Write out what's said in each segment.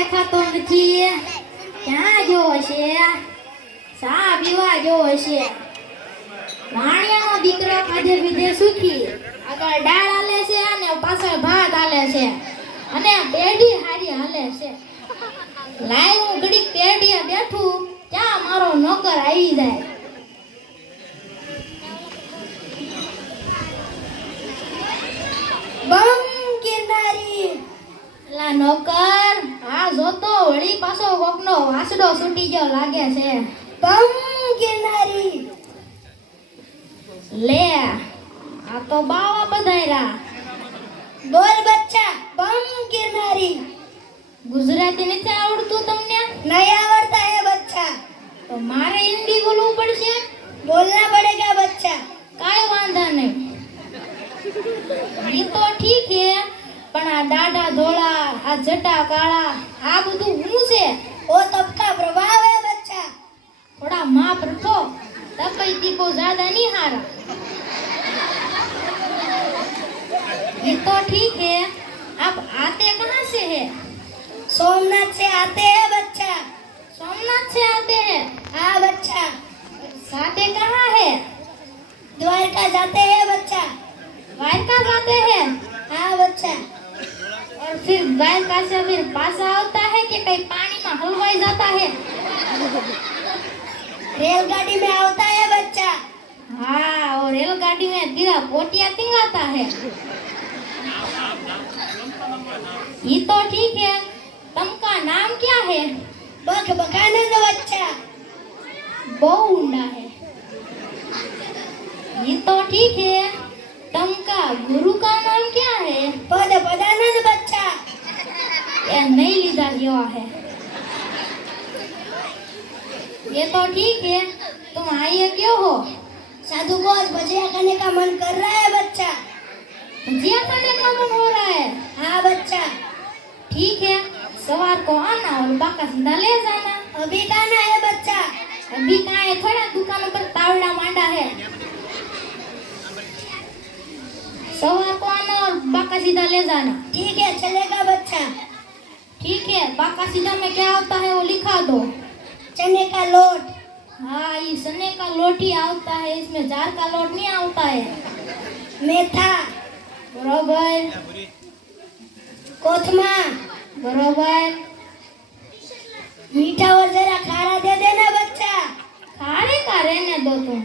દેખાતો નથી. ક્યાં ગયો છે? ચા પીવા ગયો છે. વાણિયાનો દીકરો ખાધે પીધે સુખી. આગળ દાળ હાલે છે અને પાછળ ભાત હાલે છે અને પેઢી હારી હાલે છે. લાય હું ઘડીક પેઢીએ બેઠું ત્યાં મારો નોકર આવી જાય. બમ કિનારી લા નોકર, આ જોતો વળી પાછો કોકનો વાસડો છૂટી ગયો લાગે છે. બમ કિનારી લે, આ તો બાવા બધાયરા. બોલ બચ્ચા, બમ કિનારી. ગુજરાતી નથી આવડતું તમને? નહીં આવડતા હે બચ્ચા. તો મારે હિન્દી બોલવું પડશે. બોલના પડેગા બચ્ચા. કાઈ વાંધા નહીં. ये तो ठीक है, પણ આ દાઢા ધોળા, આ જટા કાળા, આ બધું હું છે? ઓ તબકા પ્રભાવ है बच्चा. थोड़ा माप रखो, तपैती को ज्यादा नहीं हारा. ये तो ठीक है, आप आते कहाँ से है? सोमनाथ से आते हैं बच्चा. सोमनाथ से आते हैं? हाँ बच्चा. जाते कहाँ है? द्वारका जाते हैं बच्चा. द्वारका जाते हैं? हाँ बच्चा. और फिर द्वारका से फिर पासा होता है कि कहीं पानी में हलवाई जाता है? रेलगाड़ी में आता है बच्चा. हाँ, और रेलगाड़ी में तेरा पोटिया तिंगाता है. ये तो ठीक है, तुमका नाम क्या है? बक बकानंद बच्चा. बहुत ऊंडा है. ये तो ठीक है, तुमका गुरु का नाम क्या है? पद पदानंद बच्चा. ये नहीं लीधा गया है. ये तो ठीक है, तुम आए क्यों हो? साधु को आज भजिया खाने का मन कर रहा है बच्चा. भजिया खाने का मन हो रहा है? हाँ बच्चा. ठीक है, सवार को आना और बाका सीधा ले जाना. अभी कहाँ है बच्चा? अभी कहाँ है, थोड़ा दुकान पर तावड़ा मांडा है. सवार को आना और बाका सीधा ले जाना. ठीक है, चलेगा बच्चा. ठीक है, बाका सीधा में क्या होता है वो लिखा दो. चने का लोट. हाँ, ये चने का लोट ही आता है, इसमें जार का लोट नहीं आता है. मेथा. बरोबर. कोथमा. बरोबर. मीठा और जरा खारा दे देना बच्चा. खारे का रहने दो तुम.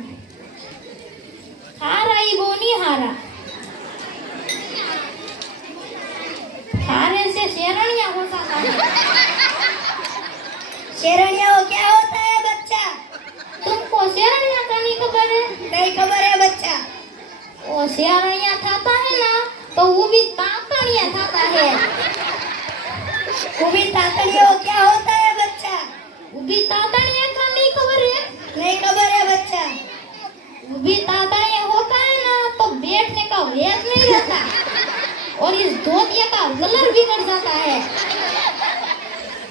खारा ही वो नहीं हारा. खारे से शेरनिया हो सकता है. शेरनिया वो क्या होता है बच्चा? तुमको शेरनिया का नहीं खबर है? नहीं खबर है बच्चा. वो शेरनिया खाता है ना, तो वो भी तातनिया खाता है. वो भी तातनिया वो क्या होता है बच्चा? वो भी तातनिया का नहीं खबर है? नहीं खबर है बच्चा. वो भी तातनिया होता है ना, तो बैठने का वेग नहीं रहता और इस धोतिया का कलर बिगड़ जाता है.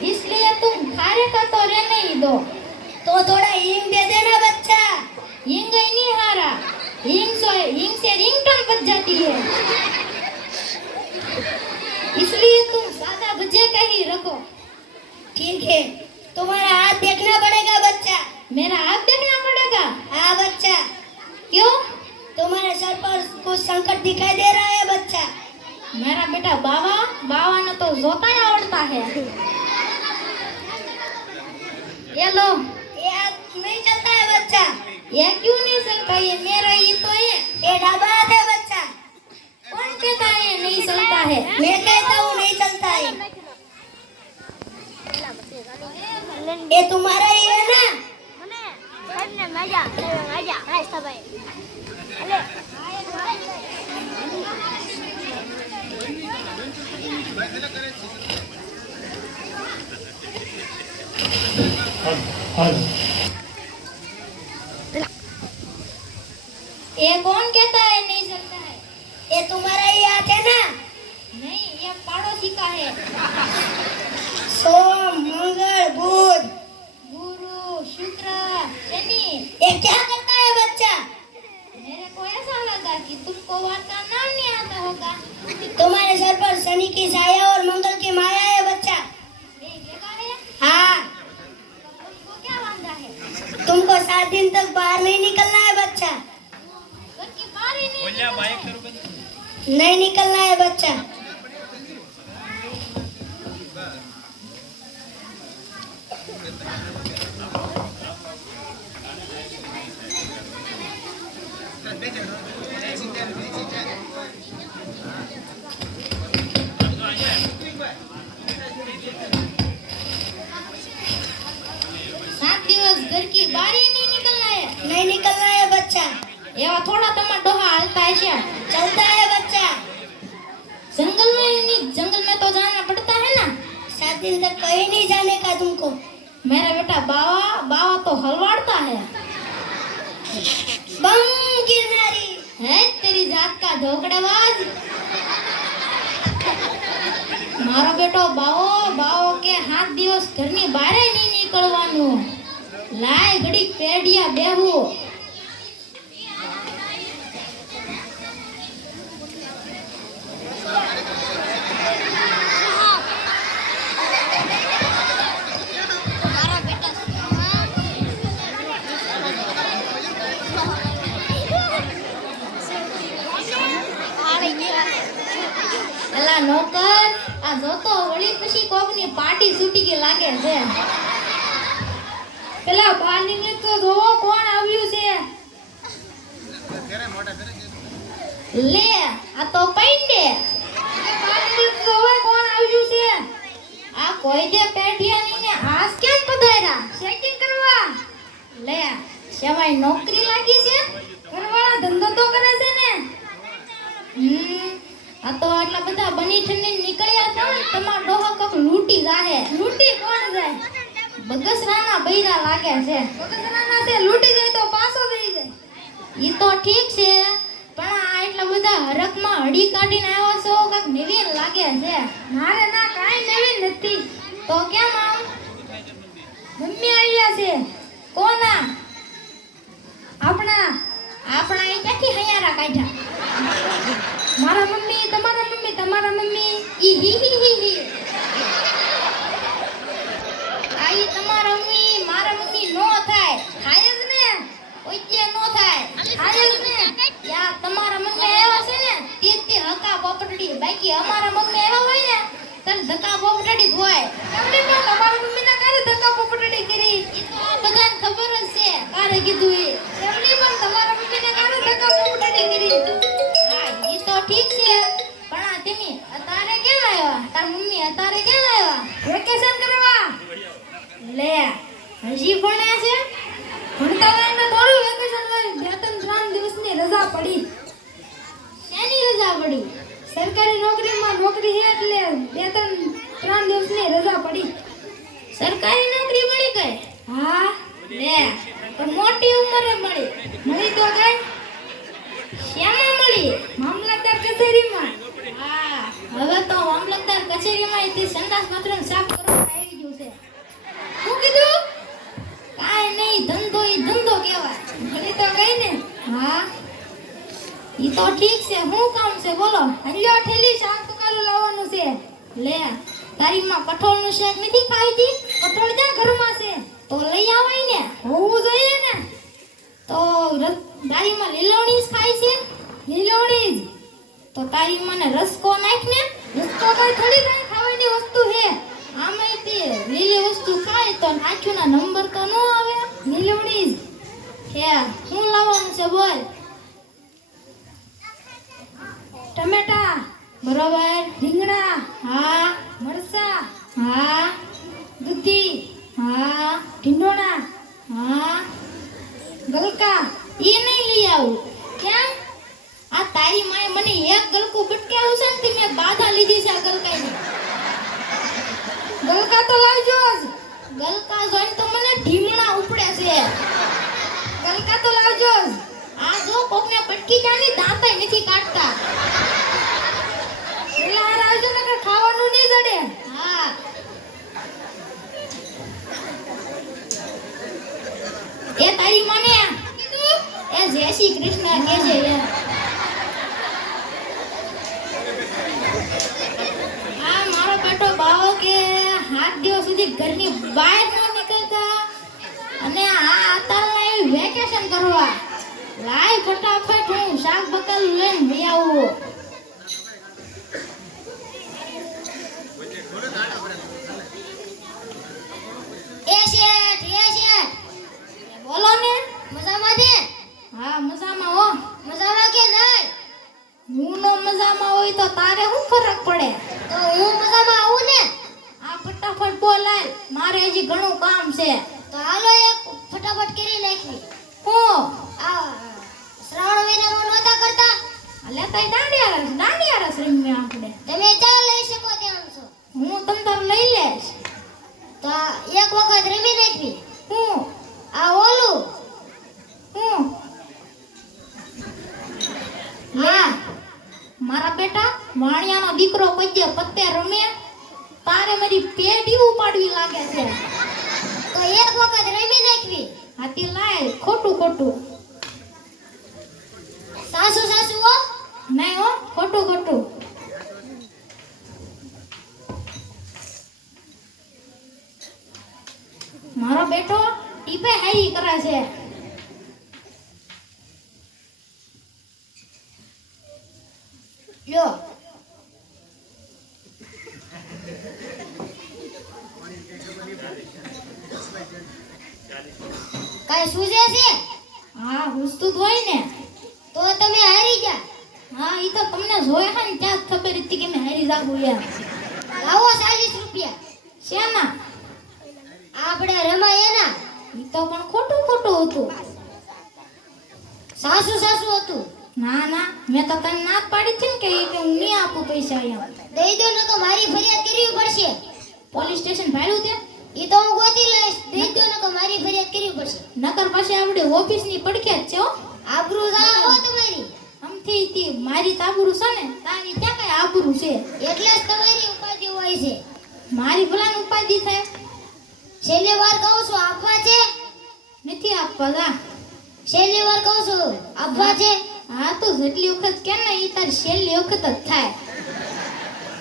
इसलिए तुम खारे का तो रहने ही दो. तो थोड़ा हींग दे देना बच्चा. हींग ही नहीं हारा, हींग से रिंगटोन बज जाती है. इसलिए तुम सादा भजिया का ही रखो. ठीक है, तुम्हारा हाथ देखना पड़ेगा बच्चा. मेरा हाथ देखना पड़ेगा? हाँ बच्चा. क्यों? तुम्हारे सर पर कुछ संकट दिखाई दे रहा है बच्चा. मेरा बेटा बाबा ने तो जोता ही आवड़ता है. ये लो. ये नहीं चलता है बच्चा. ये क्यों नहीं चलता? ये मेरा ही तो है. ये डाबा है बच्चा. कौन कहता है ये नहीं चलता है? मैं कहता हूँ नहीं चलता है. ये तुम्हारा ही है ना? ये कौन कहता है नहीं चलता है? ये तुम्हारा ही हाथ है ना? नहीं, ये पड़ोसी का है. सोम, मंगल, बुध, गुरु, शुक्र, शनि. ये क्या करता है बच्चा? मेरे को ऐसा लगा कि तुमको बात का नाम नहीं आता होगा. तुम्हारे सर पर शनि की छाया और मंगल की माया है बच्चा. 7 दिन तक बाहर नहीं निकलना है बच्चा। घर की बाहर ही नहीं निकलना है बच्चा। 7 દિવસ घर की बाहर ही नहीं निकलना है। नहीं निकलना है बच्चा। एवा थोड़ा तमा डोहा हालता है क्या? चलता है बच्चा। जंगल में तो जाना पड़ता है ना। 7 दिन तक कहीं नहीं जाने का तुमको। मेरा बेटा बावा तो हलवाड़ता है। बम गिरनारी है तेरी जात का धोकड़ेबाज। मारो बेटो बाવો के 7 દિવસ ઘરની બહાર નહીં નીકળવાનું। લાય ઘડી પેડિયા બેહવું। એલા નોકર આ જોતો હોળી પછી કોકની પાર્ટી છૂટી ગઈ લાગે છે। પેલા બહાર નીકળે તો જોવો કોણ આવ્યું છે। લે આ તો પૈંડે। બહાર નીકળે તો જોવો કોણ આવ્યું છે। આ કોઈ દે પેઢિયાની ને હાસ કેમ પધાર્યા? ચેકિંગ કરવા। લે સેવાય નોકરી લાગી છે? ઘરવાળા ધંધો તો કરે છે ને। આ તો આટલા બધા બની ઠંડી નીકળ્યા હતા ને તમાર ડોહો કક લૂટી જાહે। લૂટી કોણ જાય? બગસરાના બૈરા લાગે છે। બગસરાના છે લૂટી જાય તો પાછો દઈ જાય। ઈ તો ઠીક છે પણ આ એટલા બધા હરકમાં હડી કાઢીને આવ્યો છો કક નવીન લાગે છે। મારે ના કાઈ નવીન નથી તો કેમ આમ? મમ્મી આવ્યા છે। કોના? આપણા એ ક્યાંથી હૈયારા કાઢ્યા? મારા મમ્મી તમારા મમ્મી ઈ હી હી હી હી। આઈ તમારા મમ્મી મારા મમ્મી નો થાય। થાય જ ને ઓકે નો થાય। થાય જ ને યા તમારા મમ્મી આવ્યા છે ને તે હકા પોપટડી બાકી અમારા મમ્મી આવ્યા હોય ને તને ધક્કા પોપટડી જ હોય। તમને પણ તમારા મમ્મીના કારે ધક્કા પોપટડી કરી ઈ તો આ બધાને ખબર જ છે કારે કીધું ઈ। તમને પણ તમારા મમ્મીને કારે ધક્કા પોપટડી કરી? હા ઈ તો ઠીક છે પણ આ તમે અતારે કેમ આવ્યા? તાર મમ્મી અતારે કેમ આવ્યા? વેકેશન કરવા। લે હજી ભણ્યા છે? ભણતા હોય ને થોડું વેકેશન હોય। 2-3 દિવસની રજા પડી। શેની રજા પડી? સરકારી નોકરીમાં નોકરી છે એટલે 2-3 દિવસની રજા પડી। સરકારી નોકરી મળી ગઈ? હા લે પણ મોટી ઉંમરે મળી। મળી તો ગઈ? શ્યામાં મળી? મામલતદાર કચેરીમાં। હા હવે તો મામલતદાર કચેરીમાં તે સંડાસ બાથરૂમ સાફ કરવા આવી ગયું છે। શું કીધું? કાઈ નહીં ધંધો કહેવાય। મળી તો ગઈ ને? હા ઈ તો ઠીક છે। શું કામ છે બોલો? હલ્યો ઠેલી શાક ટુકાલું લાવવાનું છે। લે તારી માં કઠોળનું શાક નથી ખાઈતી? કઠોળ ક્યાં ઘરમાં છે? તો લઈ આવાય ને। હોવું જોઈએ ને। તો તારી માં લીલોણી જ ખાય છે? લીલોણી જ તો તારી મને રસકો નાખ ને। રસકો કઈ થોડી કઈ ખાવાની વસ્તુ છે? આમે તે લીલી વસ્તુ ખાય તો નાખ્યુંના નંબર તો ન આવે। લીલોણી જ હે હું લાવવાનું છે બોલ? ટમેટા બરોબર। રીંગણા હા। મરચા હા। દૂધી હા। ઢીંડોણા હા। ગલકા ઈ નહીં લઈ આવું। કેમ? આ તારી માએ મને એક ગલકું બટકાવ્યું છે ને તે મેં બાધા લીધી છે આ ગલકાની। ગલકા તો લાવજો જ। ગલકા જોઈને તો મને ઢીમણા ઉપડે છે। ગલકા તો લાવજો જ। આ જો કોકને પટકી જાની દાંતય નથી કાઢતા। એટલે આ લાવજો નકર ખાવાનું નહીં જડે। હા એ તારી મને કીધું એ જય શ્રી કૃષ્ણ કહેજે યાર। આ મારો બેટો બાવો કે 7 દિવસ સુધી ઘરની બહાર ન નીકળતા અને આ આતાલના વેકેશન કરવા. લાય ફટાફટ હું શાક બકાલું લઈને લઈ આવું. એ શેઠ બોલો ને. મજામાં ને? હા મજામાં હો. મજામાં કે નહીં? હું નો મજામાં હોય તો તારે શું ફરક પડે? તો હું મજામાં આવું ને? આ ફટાફટ બોલાય, મારે હજી ઘણું કામ છે. તો હાલો એક ફટાફટ કરી નાખવી. હું આ શ્રાવણ મહિનામાં નોતા કરતા? લેતા દાંડિયા રસ રમ્યા આપણે. તમે ચા લઈ શકો ત્યાં છો. હું તમ તાર લઈ લેશ. તો એક વખત રમી નાખવી. હું આ ઓલું હું હા મારા બેટા વાણિયાનો દીકરો કજે પત્તે રમે, તારે મારી પેઢી ઉપાડવી લાગે છે. તો એક વખત રમી નાખવી. હાથી લાય ખોટું સાસુ હો? નહીં હો, ખોટું મારો બેટો ટીપે હાઈ કરે છે. લ્યો કાઈ સૂજે છે? હા હુસતું જ હોય ને. તો તમે હારી જા. હા ઈ તો તમને જોયા હે ને ત્યાં જ ખબર હતી કે મેં હારી જાગું યાર. લાવો 40 રૂપિયા. શેના? આપણે રમાય એના. ઈ તો પણ ખોટું હતું. સાસુ હતું. ના મેં તો તને ના જ પાડી હતી ને કે ઈ કે હું નહીં આપું પૈસા એમ. દઈ દો ને તો મારી ફરિયાદ કરવી પડશે. પોલીસ સ્ટેશન ભાડ્યું તે? ઈ તો હું ગોતી લઈશ. દઈ દો ને તો મારી ફરિયાદ કરવી પડશે. નકર પછી આપણે ઓફિસની પડખે જ છે હો. આબરૂ જાવ હો તમારી. આમથી તી મારી તાબરૂ છે ને, તારી ક્યાં કઈ આબરૂ છે? એટલે જ તમારી ઉપાધિ હોય છે. મારી ભલાને ઉપાધિ થાય. છેલ્લી વાર કહું છું આપવા છે? નથી આપવા જા. છેલ્લી વાર કહું છું આપવા છે? હા તો જેટલી વખત કે ને ઈ તારી છેલ્લી વખત જ થાય.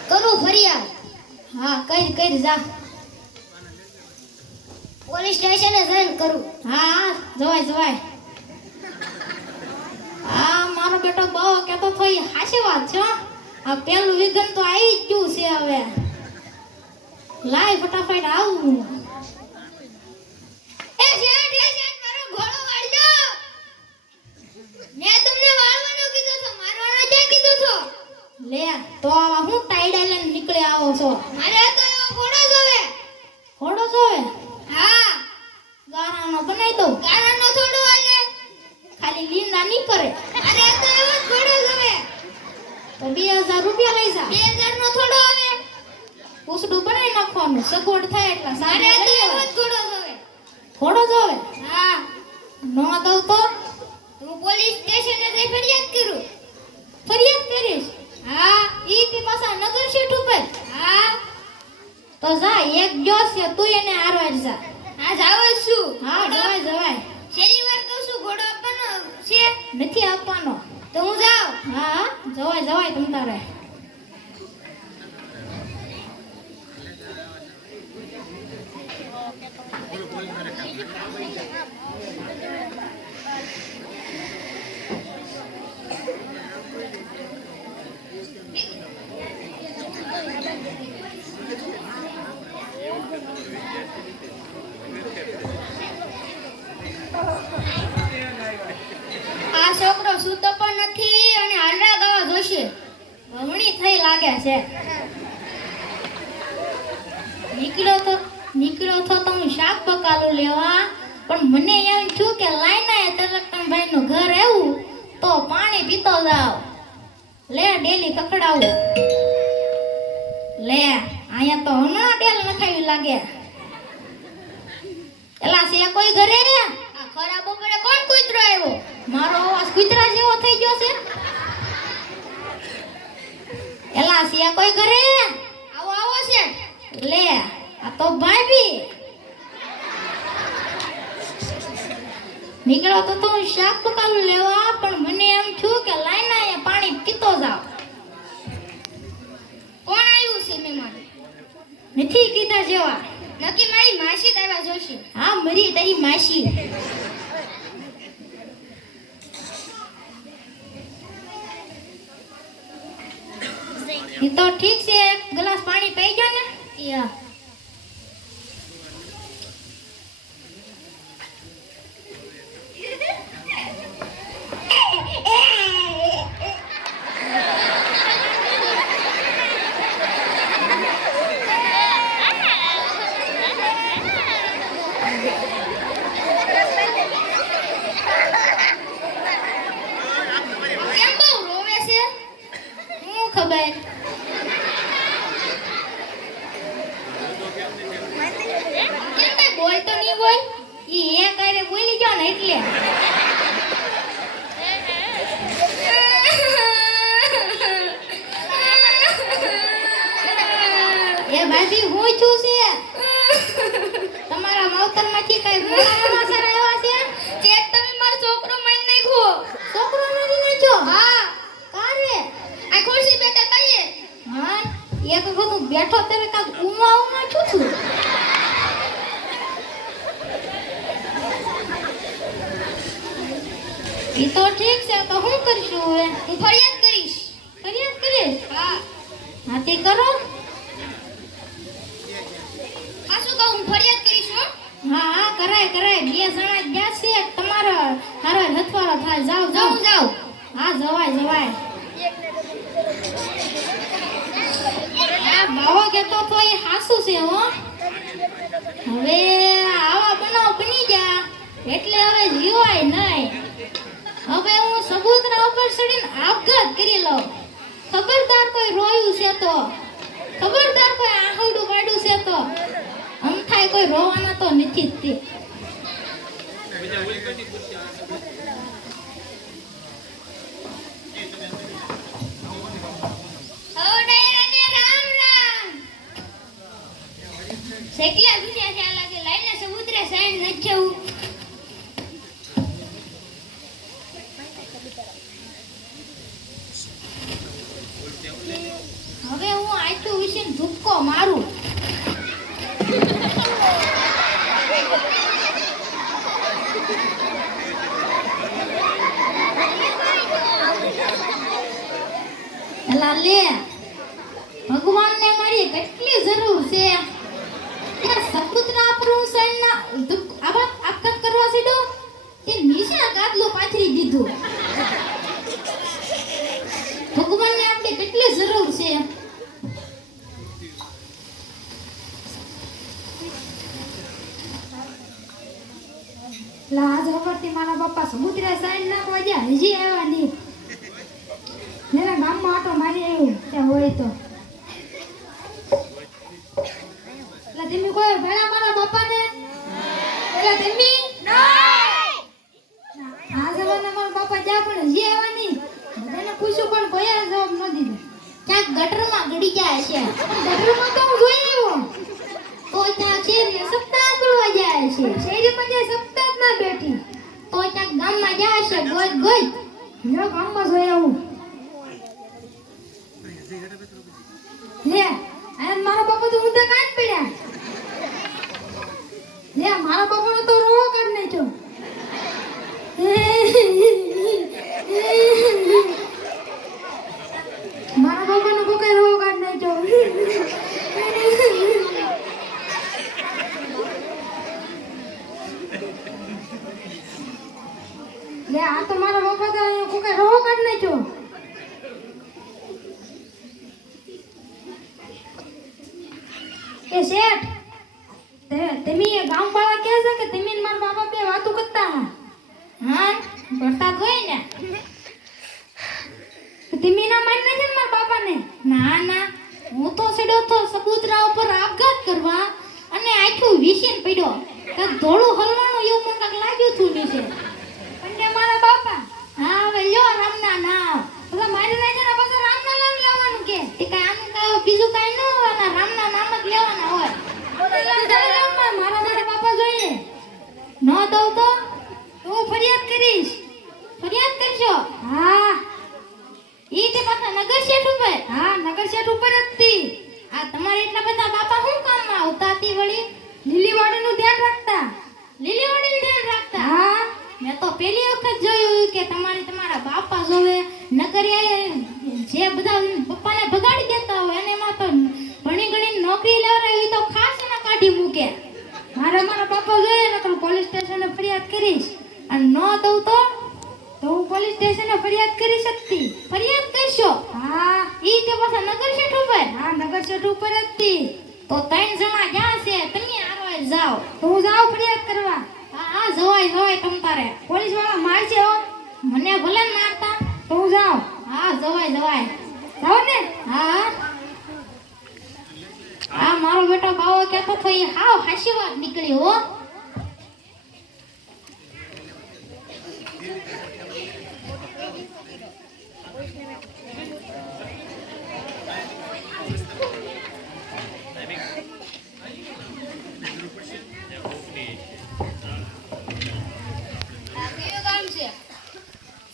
કરું ફરિયાદ. હા કર જા. પોલીસ સ્ટેશને જઈને કરું. હા જવાય. આ મારો બેટો બહુ કેતો થોઈ હાચી વાત છે હો. આ પેલું વિઘન તો આવી જ ગયું છે હવે. લાય ફટાફટ આવું. એ શેઠ મારો ઘોડો વાળજો. મેં તમને વાળવાનો કીધો છો, મારવાનો ક્યાં કીધો છો? લે તો હું ટાઈડા લઈને નીકળી આવો છો. મારે તો એવો ઘોડો જોવે. ઘોડો જોવે? હા ગારાનો બનાવી દઉં. ગારાનો થોડો હાલે. ખાલી લીંડા નહીં કરે. મારે તો એવો જ ઘોડો જોવે. તો 2000 રૂપિયા લઈ જા. 2000 નો થોડો આવે. પૂછડું બનાવી નાખવાનું, સગવડ થાય એટલા. મારે તો એવો જ ઘોડો જોવે. ઘોડો જોવે? હા નો દઉં તો હું પોલીસ સ્ટેશને જઈ ફરિયાદ કરું. ફરિયાદ કરીશ? હા ઈ કે પાછા નગર શેઠ ઉપર? હા તો જા એક જોશ છે, તું એને આરવાર જા. હા જાવ છું. હા જવાય. છેલ્લી વાર કહું છું ઘોડો આપવાનો છે? નથી આપવાનો. તો હું જાઉં. હા જવાય તમ તારે. આ છોકરો સૂતો પણ નથી અને હાલરા ગાવા જોશે. ભમણી થઈ લાગે છે. નીકળ્યો તો હું શાક બકાલું લેવા, પણ મને એમ થયું કે લાઈના તલકતનભાઈ નું ઘર આવ્યું તો પાણી પીતો જાવ. લે ડેલી કકડાવું. લે અહીંયા તો હમણાં ડેલ નખાવી લાગે. એલા છે કોઈ ઘરે? આ ખરાબ બપોરે કોણ કૂતરો આવ્યો? મારો અવાજ કૂતરા જેવો થઈ ગયો છે. એલા છે કોઈ ઘરે? આવો છે. લે આ તો ભાભી. નીકળો તો હું શાક બકાલું લેવા, પણ મને એમ થયું કે લાઈના પાણી પીતો જાવ. કોણ આવ્યું છે મહેમાન? નથી કીધા જેવા. નક્કી મારી માસી આવ્યા જોશે. હા મરી તારી માસી. ઈ તો ઠીક છે, એક ગ્લાસ પાણી પી ગયો ને. યા કેમ બહુ રોવે છે? હું ખબર. કેમ કઈ બોલતો નહીં હોય? ઈ એક હારે બોલી ગયો ને એટલે. એ ભાભી હું છું છે? તમારા માવતરમાંથી કઈ મોટા સમાચાર આવ્યા છે? ચેક તમે મારો છોકરો મારી નાખ્યો. છોકરો મારી નાખ્યો? હા. કારે? આ ખુરશી બેઠા કઈએ. હા. એ તો બધું બેઠો ત્યારે કાક ઉમા છું છું. ઈ તો ઠીક છે, તો હું કરશું હવે? હું ફરિયાદ કરીશ. ફરિયાદ કરીશ? હા. હા તે કરો. હા શું કહું, હું ફરિયાદ કરીશ હો. હા હા કરાય કરાય. બે જણા ગયા છે, તમારા હારે હથવારો થાય. જાવ જાવ જાવ. હા જવાય જવાય. આ બાવા કેતો તો એ હાસુ છે હો. હવે આવા બનાવ બની ગયા એટલે હવે જીવાય નહીં. હવે હું સબૂતરા ઉપર ચડીને આપઘાત કરી લઉં. ખબરદાર કોઈ રોયું છે તો, ખબરદાર કોઈ આહુડું કાઢ્યું છે તો, અમથાય કોઈ રોવાના તો નથી જ તે. શેકલા ગુજ્યા છે લાગે લાઈને સબૂતરે સાઈન ન જવું. હવે હું આટલું વિશે ધુક્કો મારું. એલા લે, ભગવાનને મારી કેટલી જરૂર છે. સપુત્રા પ્રુસણના આવા આપઘાત કરવા સીડો તે નીચે ગાદલો પાથરી દીધું. ભગવાનને આપણે કેટલી જરૂર છે. લાજ વખતથી મારા પપ્પા સમુદ્ર સાઈડ નાખવા ગયા, હજી આવ્યા નહીં. મેરા ગામમાં આટો મારી આવ્યું ત્યાં હોય તો. એટલે તમે કોઈ ભણા મારા બાપાને? એટલે તમે આ જમાના મારા બાપા જ્યાં પણ હજી આવ્યા નહીં. બધાને પૂછ્યું પણ કોઈ જવાબ ન દીધો. ક્યાંક ગટરમાં ગડી જાય છે. ગટરમાં તો હું જોઈ આવ્યો. તો ત્યાં શેરી સપ્તાહ કરવા જાય છે. શેરીમાં જે સપ્તાહ જ ના બેઠી તો ક્યાંક ગામમાં જાય છે. ગોઈ ગોઈ જો ગામમાં જોઈ આવું. લે આ મારા બાપા તો ઊંધા કાન પડ્યા. લે મારા બાપાનો તો રોવો કાઢ નાખ્યો. મારા બાપાનો કોકે રોવો કાઢ નાખ્યો. લે આ તો મારા બાપા તો કોકે રોવો કાઢ નાખ્યો. એ શેઠ તમે ગામવાળા કહે છે કે તમે મારા બાપા બે વાતો કરતા? હા કરતા જ હોય ને. તમે ના માનના છે ને મારા બાપાને? ના ના, હું તો સીડો તો સબૂતરા ઉપર આપઘાત કરવા અને આખું વિશેન પડ્યો. કે ધોળું હલવાનું એવું મને કાંક લાગ્યું હતું નીચે. પણ મારા બાપા હા હવે લ્યો રામના નામ. એટલે મારી રાજાના પાસે રામના નામ લેવાનું કે તે કાંઈ આનું કાંઈ બીજું કાંઈ ન હોય ને રામના નામ જ લેવાના હોય. મારા બાપા જોઈએ ન દઉં તો હું ફરિયાદ કરીશ. ફરિયાદ કરશો? હા. ઈ તે પાછા નગર શેઠ ઉપર? હા નગર શેઠ ઉપર જ હતી. આ તમારે એટલા બધા બાપા શું કામમાં આવતા હતી વળી? લીલીવાડીનું ધ્યાન રાખતા. લીલીવાડીનું ધ્યાન રાખતા? હા મેં તો પહેલી વખત જોયું કે તમારા બાપા જોવે નગરિયાએ જે બધા પપ્પાને ભગાડી દેતા કાઢી મૂકે. મારા પાપા જોઈએ ને તો હું પોલીસ સ્ટેશને ફરિયાદ કરીશ. અને ન દઉં તો હું પોલીસ સ્ટેશને ફરિયાદ કરી શકતી. ફરિયાદ કરશો? હા. ઈ તે પાછા નગરશેઠ ઉપર? હા, નગરશેઠ ઉપર જ તી. તો 3 જણા ક્યાં છે? તમે આરોય જાઓ. તો હું જાઉં ફરિયાદ કરવા? હા જવાય તમ તારે. પોલીસ વાળા મારશે હો. મને ભલે ને મારતા તો હું જાઉં. હા જવાય જાઓ ને. હા મારો બેટો બાવો કહેતો તો એ હાવ હાચી વાત નીકળી હો.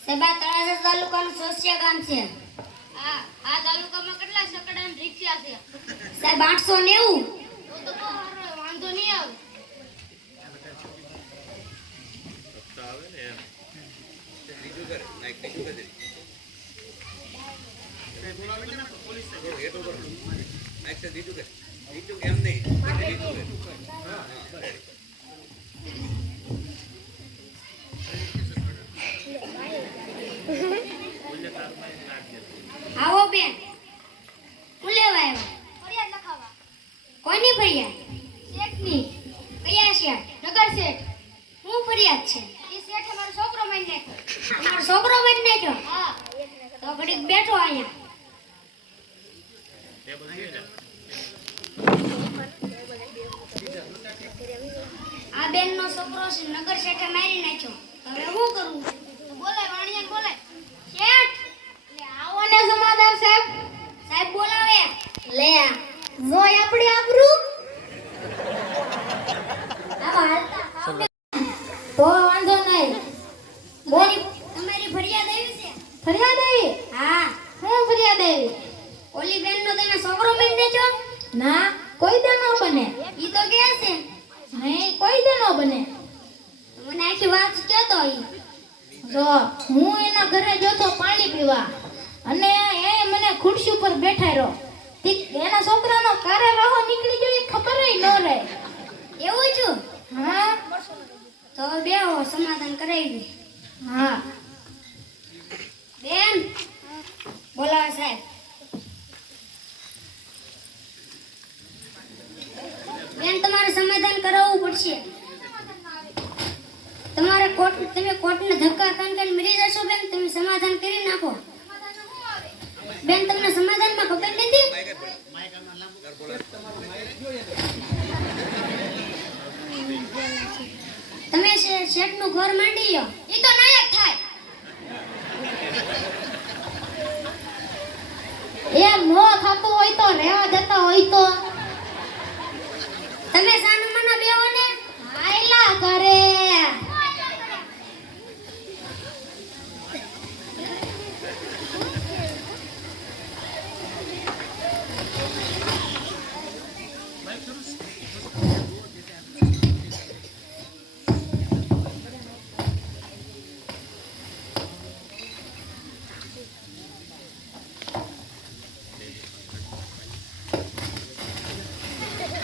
સેબા તળાજા તાલુકાનું સોસિયા ગામ છે. આ તાલુકામાં કેટલા સકડા અને રિક્ષા છે? સાહેબ 890. તો વાંધો નહીં આવે. આવો બેન. હું લેવા આવ્યા? ફરિયાદ લખાવા. કોની ફરિયાદ? શેઠની. કયા શેઠ? નગર શેઠ. શું ફરિયાદ છે? એ શેઠે મારો છોકરો મારી નાખ્યો. તમારો છોકરો મારી નાખ્યો? હા. તો ઘડીક બેઠો અહીંયા. આ બેનનો છોકરો છે નગર શેઠે મારી નાખ્યો. હવે શું કરું? બોલાય વાણિયાને બોલાય. શેઠ આવો ને સમાધાન સાહેબ. સાહેબ બોલાવે. લે જોય આપણી આબરૂ. તો વાંધો નહીં. તમારી ફરિયાદ આવી છે? ફરિયાદ આવી? હા. શું ફરિયાદ આવી? ઓલી બેનનો તેનો છોકરો મારી નાખ્યો? ના, કોઈ દે ન બને. ઈ તો કે છે. નહીં, કોઈ દે ન બને. મને આખી વાત કહેતો ઈ. જો હું એના ઘરે જતો પાણી પીવા અને એ મને ખુરશી ઉપર બેઠાડ્યો. એના છોકરાનો કારે રાહો નીકળી ગયો એ ખબર ન રહે. એવું છું? હા. તો બેહો સમાધાન કરાવી. હા. બેન બોલાવે સાહેબ. બેન તમારે સમાધાન કરાવવું પડશે. તમે કોર્ટને ધક્કા કાન મરી જશો બેન. તમે સમાધાન કરી નાખો. બેન તમને સમાધાનમાં ખબર નથી? તમે શેઠનું ઘર માંડી લો. ઈ તો નાયક થાય. એ નો થતું હોય તો રહેવા દેતા હોય તો તમે સાનું મના બેહો ને. આયલા કરે.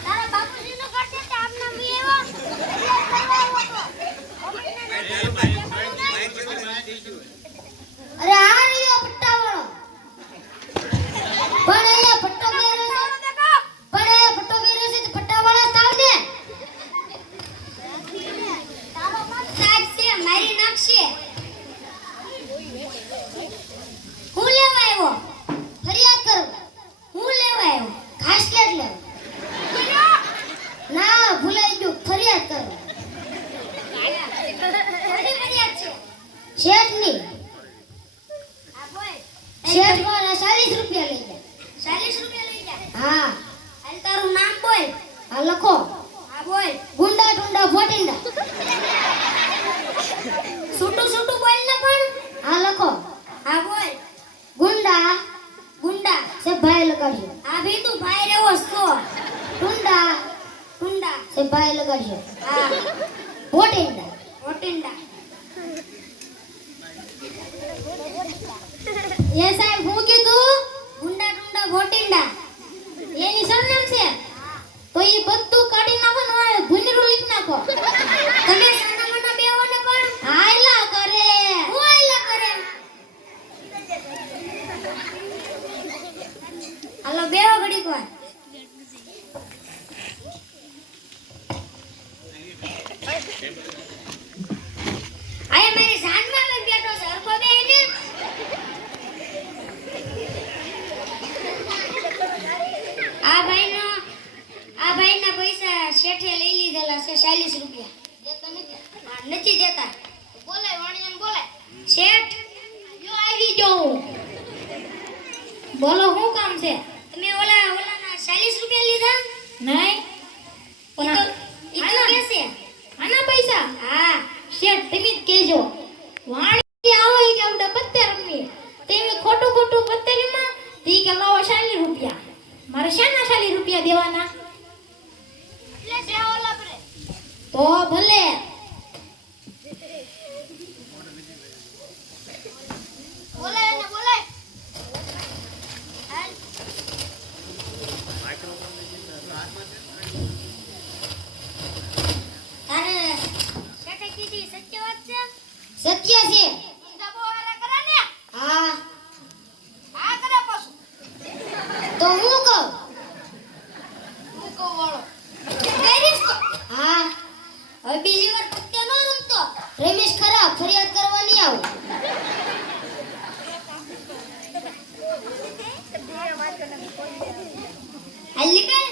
તારા બાપુજીનો ઘર છે તે આપના મી આવ્યો. ફરિયાદ કરવા આવ્યો હતો. અરે આ રહ્યો પટ્ટાવાળો. પણ અહીંયા પટ્ટો કર્યો છે. પણ અહીંયા પટ્ટો કર્યો છે તે પટ્ટાવાળા થાવ ને. તારો બાપ સાહેબ છે મારી નાખશે. હું લેવા આવ્યો? ફરિયાદ કરો. હું લેવા આવ્યો? ઘાસલેટ લેવા. ના ભૂલાઈ ગયું. ફરિયાદ કરો. કોની ફરિયાદ છે? શેઠની. હા બોલ. શેઠ વાળા 40 રૂપિયા લઈ ગયા. 40 રૂપિયા લઈ ગયા? હા. હાલ તારું નામ બોલ. હા લખો. હા બોલ. ગુંડા ટુંડા ફોટિંડા. છૂટું છૂટું બોલ ને પણ. હા લખો. હા બોલ. ગુંડા સે ભાઈ લગાડ્યો. હા ભઈ તું ભાઈ રેવો છો. ટુંડા સે ભાઈ લગાડ્યો. હા. ફોટિંડા. એ સાહેબ હું કીધું? ગુંડા ટુંડા ફોટિંડા. એની સરનામ છે? તો એ બધું કાઢી આયા મારી જાનમાં મેં બેઠો છે હરખો બેહીને આ ભાઈના પૈસા શેઠે લઈ લીધેલા છે 40 રૂપિયા દેતા નથી નથી દેતા બોલાય વાણિયાને બોલાય શેઠ જો આવી જાઉં બોલો શું કામ છે? તમે ઓલાના 40 રૂપિયા લીધા નહીં ઈ તો કેસે આના પૈસા હા શેઠ તમે જ કહેજો વાણી આવો કે આપણે પત્તે રમીએ તમે ખોટું ખોટું પત્તે રમા તી કે લાવો 40 રૂપિયા મારે શાના 40 રૂપિયા દેવાના એટલે જે ઓલા પરે તો ભલે બોલાય ને બોલાય હાલ તારે શેઠે કીધી સત્ય વાત છે સત્ય છે દબો હારા કરે ને હા હા કરે પાછું તો હું કહું મૂકો વાળો કરીશ તો હા હવે બીજી વાર પત્તે ન રમતો રમેશ ખરા ફરિયાદ કરવા નહીં આવું હાલ નીકળ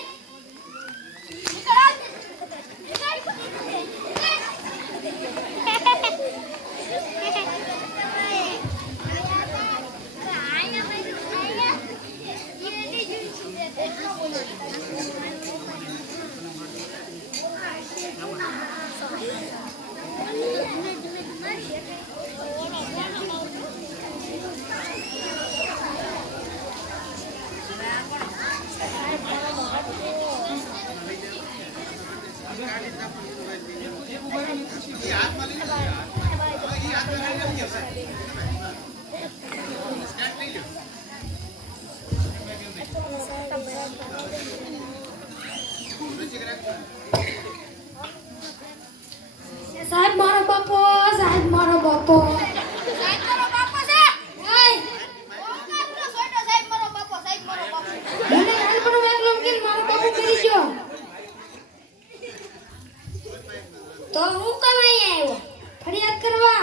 સાહેબ મારો બાપો સાહેબ મારો બાપો સાહેબ મારો બાપો છે ઓય ઓકા તું સોટો સાહેબ મારો બાપો મને નાનપણમાં એકલો મૂકીને મારો બાપો કરી ગયો તો હું કમાઈ આવ્યો ફરિયાદ કરવા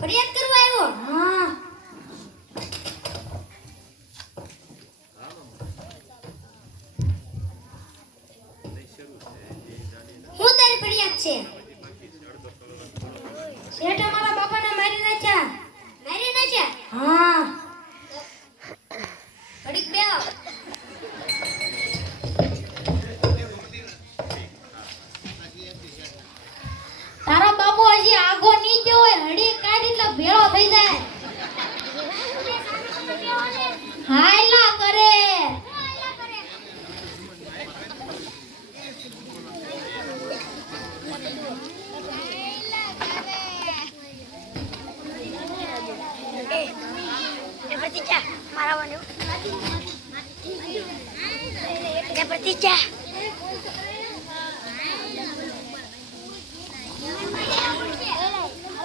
આવ્યો હા હું તારી ફરિયાદ છે શેઠે મારા બાપાને મારી નાખ્યા મારી નાખ્યા હા ઘડીક બેહો તારો બાપો હજી આગો નીચે હોય હડી કાઢી એટલે ભેળો થઈ જાય હાયલા કરે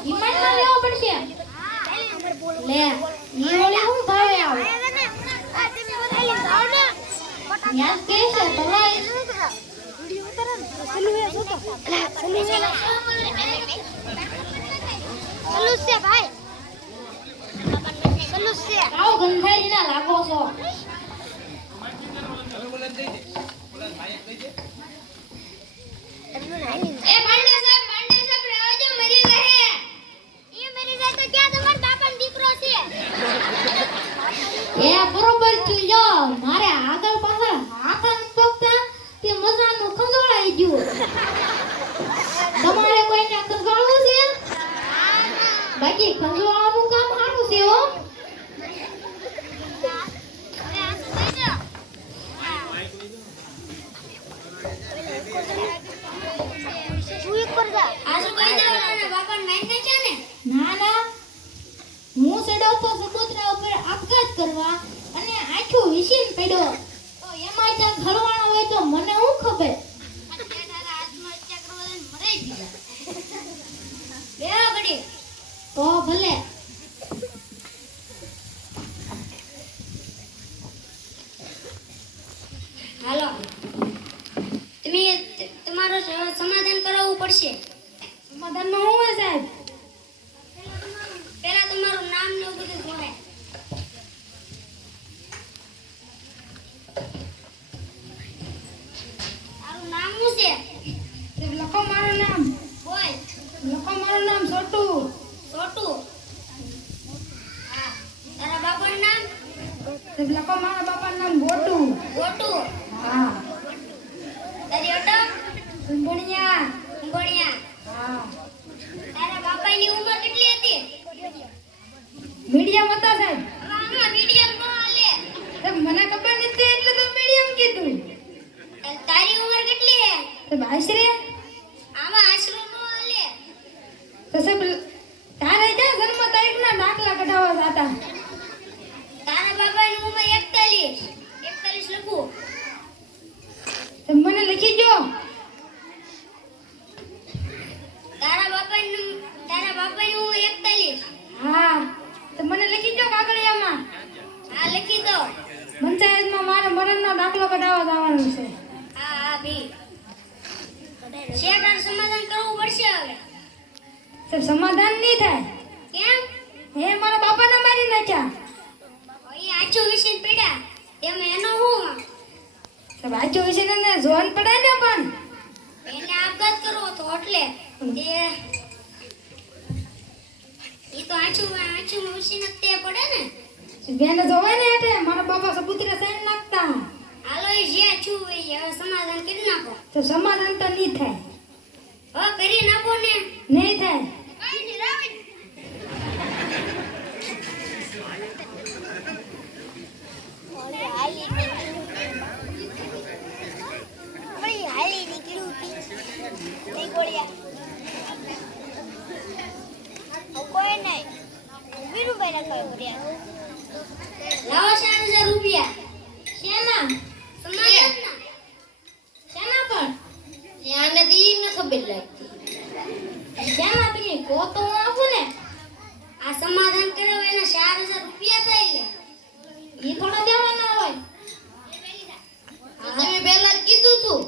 ઈમાનમાં લેવો પડશે લે ઈ ઓલી હું ભાવે આવે યાદ કે છે તલાઈ આવ ગંધાઈ ના લાગો છો એ પાંડે સાહેબ રહેજો મરી ગયે એ મરી જાય તો ક્યાં તમાર બાપાનો દીકરો છે એ બરોબર તું જો મારે આગળ પાછળ હાથ પગતા તે મજાનું ખંજોળાઈ ગયું તમારે કોઈને ખંજોળવું છે બાકી ખંજોળવાનું કામ સારું છે હો ના ના હું સડો ઉપર સબૂતરા ઉપર આપઘાત કરવા અને આખું વિસીન પડ્યો તો એમાં ત્યાં ઘરવાળો હોય તો મને શું ખબર તો ભલે હાલો તમે તમારો સમાધાન કરાવવું પડશે સમાધાનમાં હું હોય સાહેબ? પહેલા તમારું નામ ને એવું બધું જોડે. તારું નામ શું છે? સાહેબ લખો મારું નામ. બોલ. લખો મારું નામ છોટુ. છોટુ. હા. તારા બાપાનું નામ? સાહેબ લખો મારા બાપાનું નામ ગોટુ. ગોટુ. હા. તારી અટક? સુંભણિયા. ઉંબણિયા. હા. તારા બાપાની ઉંમર કેટલી હતી? મીડિયમ હતા સાહેબ. હવે આમાં મીડિયમ નો હાલે. સાહેબ મને ખબર નથી એટલે તો મીડિયમ કીધું. તારી ઉંમર કેટલી છે? સાહેબ આશરે. આમાં આશરો નો હાલે. તો સાહેબ તારે ક્યાં જન્મ તારીખના દાખલા કઢાવવા હતા? તારા બાપાની ઉંમર 41. 41 લખું. સાહેબ મને લખી જો. તારા બાપાની ઉંમર 41. હા. તો મને લખી જો કાગળિયામાં. હા લખી દો. પંચાયતમાં મારે મરણનો દાખલો કઢાવવા જવાનું છે. હા હા ભી. શેઠાર સમાધાન કરવું પડશે હવે. સાહેબ સમાધાન નહીં થાય. કેમ? હે મારા બાપાને મારી નાખ્યા. એ આચું વિશે પડ્યા. એમાં એનો હું? સાહેબ આચો વિશે ને જોન પડાય ને પણ. એને આપઘાત કરવો તો એટલે એ તો આચું વિશે ને તે પડે ને. બેને જોવાય ને એટલે મારા બાપા સબૂતરે સાઈન નાખતા. હાલો એ જે આચું હોય હવે સમાધાન કરી નાખો. તો સમાધાન તો નહીં થાય. હવે કરી નાખો ને. નહીં થાય. કઈ નહીં રાવી. લાવો 4,000 રૂપિયા. શેના? સમાધાનના. શેના પણ? યાને દી ન ખબર લાગતી. શેના તમે કહો તો હું આપું ને. આ સમાધાન કર્યો એના 4,000 રૂપિયા થાય લે. ઈ થોડા દેવાના હોય. તમે પહેલા જ કીધું તું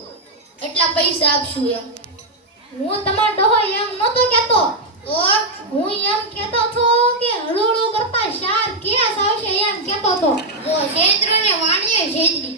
એટલા પૈસા આપશું એમ. હું તમારો ડોહો એમ નતો કહેતો. તો હું એમ કહેતો હતો કે હળુહળુ કરતા 4 કેસ આવશે એમ કહેતો હતો. જો છેતરો ને વાણીએ છેતરી.